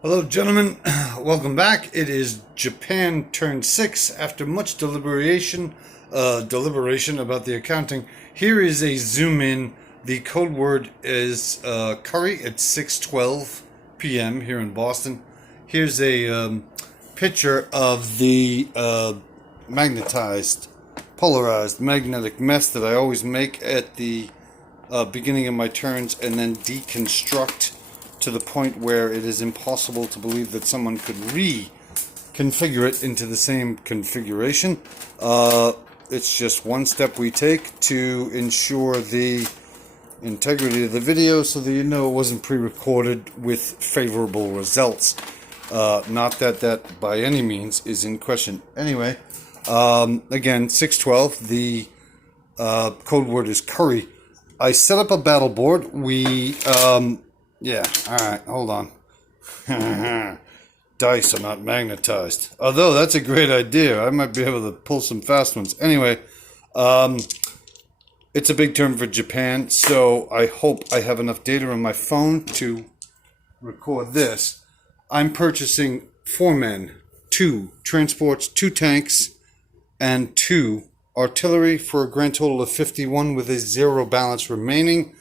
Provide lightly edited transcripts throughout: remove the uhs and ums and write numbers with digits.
Hello, gentlemen. Welcome back. It is Japan turn 6 after much deliberation about the accounting. Here is a zoom in. The code word is curry at 6:12 p.m. here in Boston. Here's a picture of the magnetized, polarized magnetic mess that I always make at the beginning of my turns and then deconstruct to the point where it is impossible to believe that someone could reconfigure it into the same configuration. It's just one step we take to ensure the integrity of the video so that you know it wasn't pre-recorded with favorable results. Not that that by any means is in question. Anyway, again, 612, the code word is curry. I set up a battle board. Yeah, alright, hold on. Dice are not magnetized. Although, that's a great idea. I might be able to pull some fast ones. Anyway, it's a big turn for Japan, so I hope I have enough data on my phone to record this. I'm purchasing 4 men, 2 transports, 2 tanks, and 2 artillery for a grand total of 51 with a 0 balance remaining.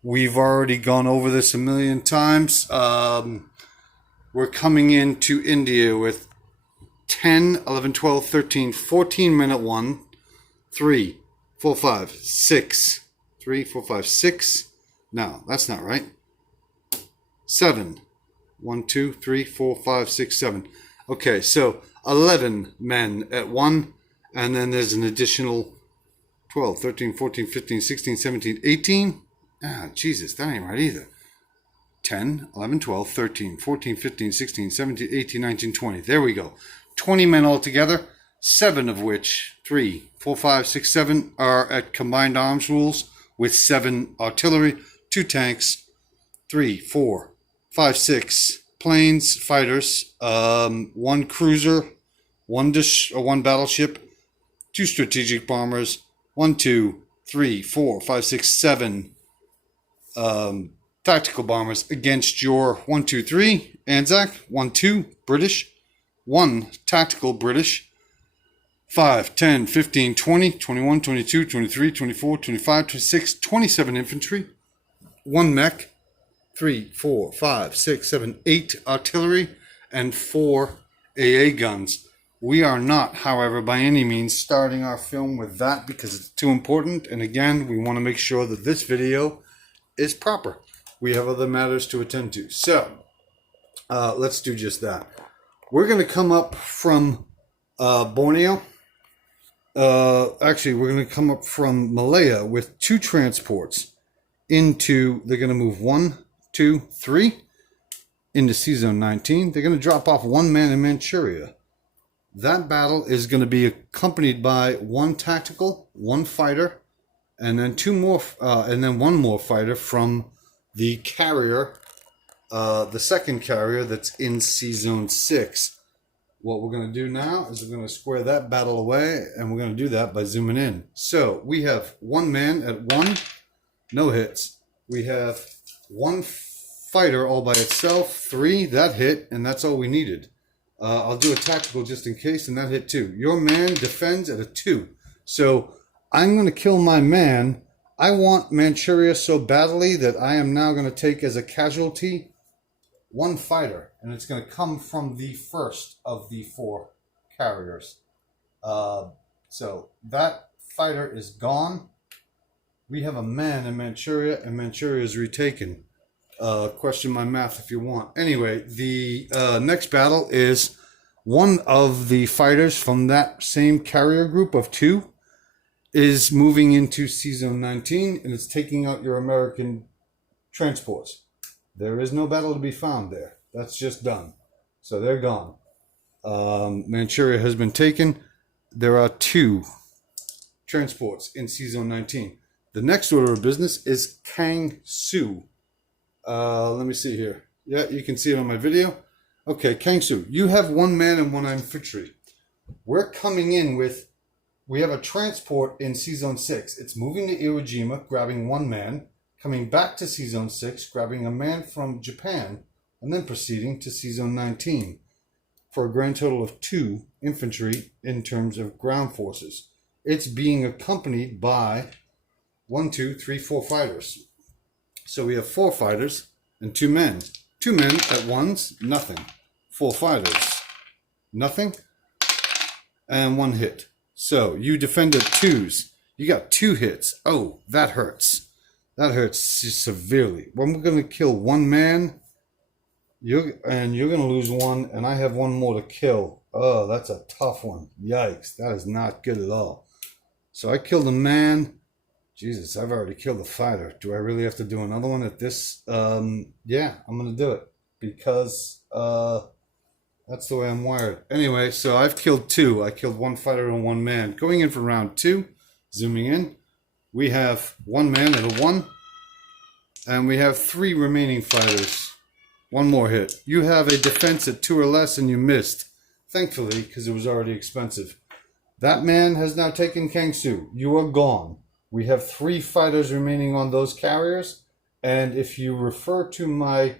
We've already gone over this a million times. We're coming into India with 10, 11, 12, 13, 14 men at 1, 3, 4, 5, 6, 3, 4, 5, 6. No, that's not right. 7, 1, 2, 3, 4, 5, 6, 7. Okay, so 11 men at 1, and then there's an additional 12, 13, 14, 15, 16, 17, 18. Ah, Jesus, that ain't right either. 10, 11, 12, 13, 14, 15, 16, 17, 18, 19, 20. There we go. 20 men altogether, 7 of which, 3, 4, 5, 6, 7 are at combined arms rules with 7 artillery, 2 tanks, 3, 4, 5, 6 planes, fighters, 1 cruiser, 1 battleship, 2 strategic bombers, 1, 2, 3, 4, 5, 6, 7 tactical bombers against your 1, 2, 3 Anzac, 1, 2 British, 1 tactical British, 5, 10, 15, 20, 21, 22, 23, 24, 25, 26, 27 infantry, 1 mech, 3, 4, 5, 6, 7, 8 artillery, and 4 AA guns. We are not, however, by any means starting our film with that because it's too important. And again, we want to make sure that this video is proper. We have other matters to attend to. So, let's do just that. We're going to come up from Borneo. Actually, we're going to come up from Malaya with 2 transports into, they're going to move 1, 2, 3 into C-Zone 19. They're going to drop off 1 man in Manchuria. That battle is going to be accompanied by 1 tactical, 1 fighter, and then 2 more, and then 1 more fighter from the carrier, the second carrier that's in C-Zone 6. What we're going to do now is we're going to square that battle away, and we're going to do that by zooming in. So we have 1 man at 1, no hits. We have 1 fighter all by itself, 3, that hit, and that's all we needed. I'll do a tactical just in case, and that hit 2. Your man defends at a 2. So I'm going to kill my man. I want Manchuria so badly that I am now going to take as a casualty 1 fighter, and it's going to come from the first of the 4 carriers. So that fighter is gone. We have a man in Manchuria, and Manchuria is retaken. Question my math if you want. Anyway, the next battle is 1 of the fighters from that same carrier group of 2 is moving into C-Zone 19, and it's taking out your American transports. There is no battle to be found there. That's just done. So they're gone. Manchuria has been taken. There are 2 transports in C-Zone 19. The next order of business is Kangsu. Let me see here. Yeah, you can see it on my video. Okay, Kangsu, you have 1 man and 1 infantry. We're coming in with, we have a transport in C-Zone 6. It's moving to Iwo Jima, grabbing 1 man, coming back to C-Zone 6, grabbing a man from Japan, and then proceeding to C-Zone 19 for a grand total of 2 infantry in terms of ground forces. It's being accompanied by 1, 2, 3, 4 fighters. So we have 4 fighters and 2 men. 2 men at ones, nothing. 4 fighters, nothing. And 1 hit. So you defend at 2s. You got 2 hits. Oh, that hurts. That hurts severely. Well, I'm going to kill 1 man. You're going to lose 1, and I have 1 more to kill. Oh, that's a tough one. Yikes. That is not good at all. So I killed a man. Jesus, I've already killed a fighter. Do I really have to do another one at this? Yeah, I'm going to do it. Because that's the way I'm wired. Anyway, so I've killed 2. I killed 1 fighter and 1 man. Going in for round 2. Zooming in. We have 1 man at a 1. And we have 3 remaining fighters. 1 more hit. You have a defense at 2 or less and you missed. Thankfully, because it was already expensive. That man has now taken Kangsu. You are gone. We have 3 fighters remaining on those carriers. And if you refer to my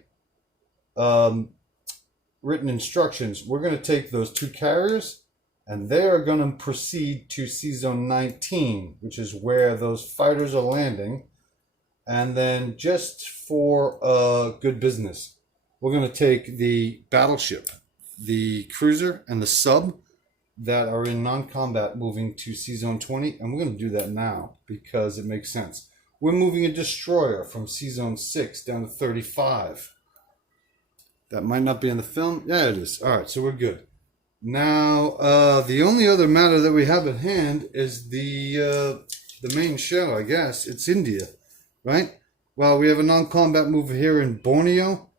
written instructions, we're going to take those 2 carriers and they are going to proceed to C-Zone 19, which is where those fighters are landing. And then just for good business, we're going to take the battleship, the cruiser, and the sub that are in non-combat moving to C-Zone 20. And we're going to do that now because it makes sense. We're moving a destroyer from C-Zone 6 down to 35. That might not be in the film. Yeah, it is. All right, so we're good. Now, the only other matter that we have at hand is the main show, I guess. It's India, right? Well, we have a non-combat move here in Borneo.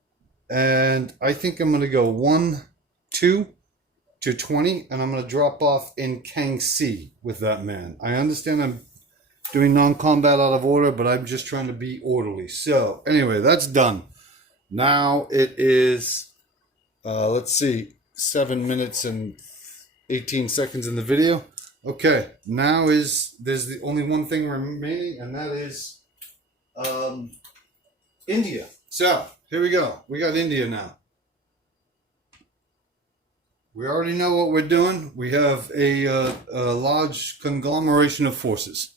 And I think I'm going to go 1, 2 to 20. And I'm going to drop off in Kangxi with that man. I understand I'm doing non-combat out of order, but I'm just trying to be orderly. So, anyway, that's done. Now it is, let's see, 7 minutes and 18 seconds in the video. Okay, now there's the only one thing remaining, and that is India. So, here we go. We got India now. We already know what we're doing. We have a large conglomeration of forces.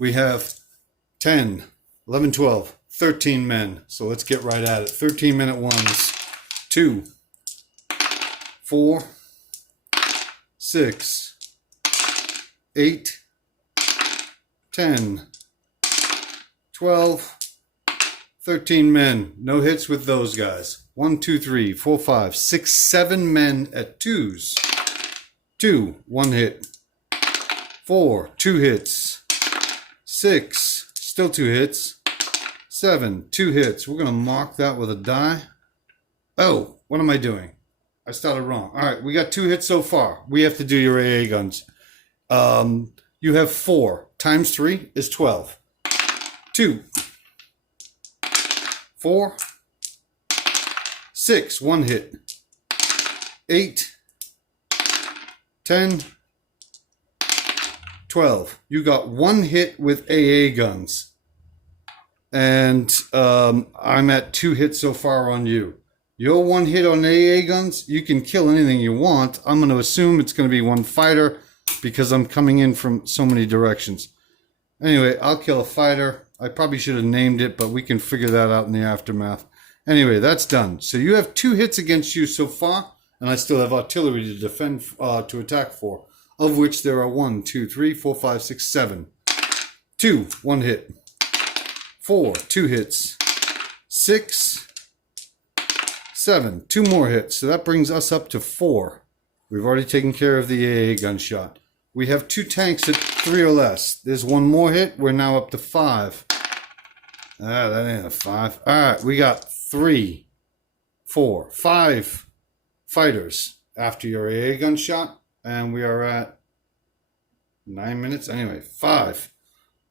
We have 10, 11, 12, 13 men. So let's get right at it. 13 men at ones. 2, 4, 6, 8, 10, 12, 13 men. No hits with those guys. 1, 2, 3, 4, 5, 6, 7 men at 2s. 2, 1 hit. 4, 2 hits. 6, still 2 hits. 7, 2 hits. We're going to mark that with a die. Oh, what am I doing? I started wrong. All right, we got 2 hits so far. We have to do your AA guns. You have 4 times 3 is 12. 2, 4, 6, 1 hit. 8, 10, 12. You got 1 hit with AA guns. And I'm at 2 hits so far on you. Your 1 hit on AA guns, you can kill anything you want. I'm going to assume it's going to be 1 fighter because I'm coming in from so many directions. Anyway, I'll kill a fighter. I probably should have named it, but we can figure that out in the aftermath. Anyway, that's done. So you have 2 hits against you so far, and I still have artillery to defend, to attack for, of which there are 1, 2, 3, 4, 5, 6, 7. 2, 1 hit. 4, 2 hits. 6, 7, 2 more hits. So that brings us up to 4. We've already taken care of the AA gunshot. We have 2 tanks at 3 or less. There's 1 more hit. We're now up to 5. Ah, that ain't a 5. All right, we got 3, 4, 5 fighters after your AA gunshot. And we are at 9 minutes. Anyway, 5,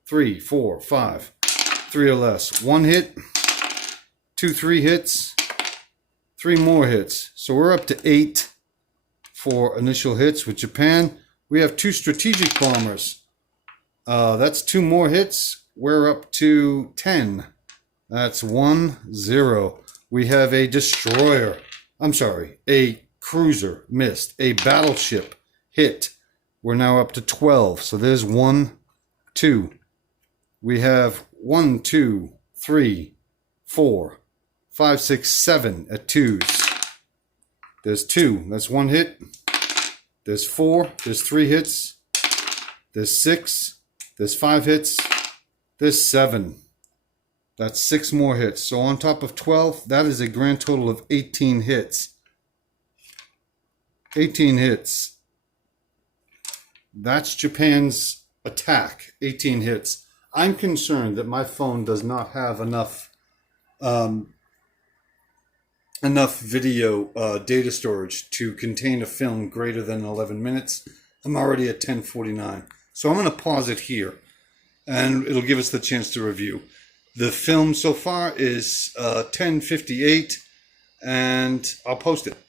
3, 4, 5. 3 or less. 1 hit, 2, 3 hits, 3 more hits. So we're up to 8 for initial hits with Japan. We have 2 strategic bombers. That's 2 more hits. We're up to 10. That's 1, 0. We have a destroyer. I'm sorry, a cruiser missed. A battleship hit. We're now up to 12. So there's 1, 2. We have 1, 2, 3, 4, 5, 6, 7 at 2s. There's 2. That's 1 hit. There's 4. There's 3 hits. There's 6. There's 5 hits. There's 7. That's 6 more hits. So on top of 12, that is a grand total of 18 hits. 18 hits. That's Japan's attack. 18 hits. I'm concerned that my phone does not have enough video data storage to contain a film greater than 11 minutes. I'm already at 10:49. So I'm going to pause it here, and it'll give us the chance to review. The film so far is 10:58, and I'll post it.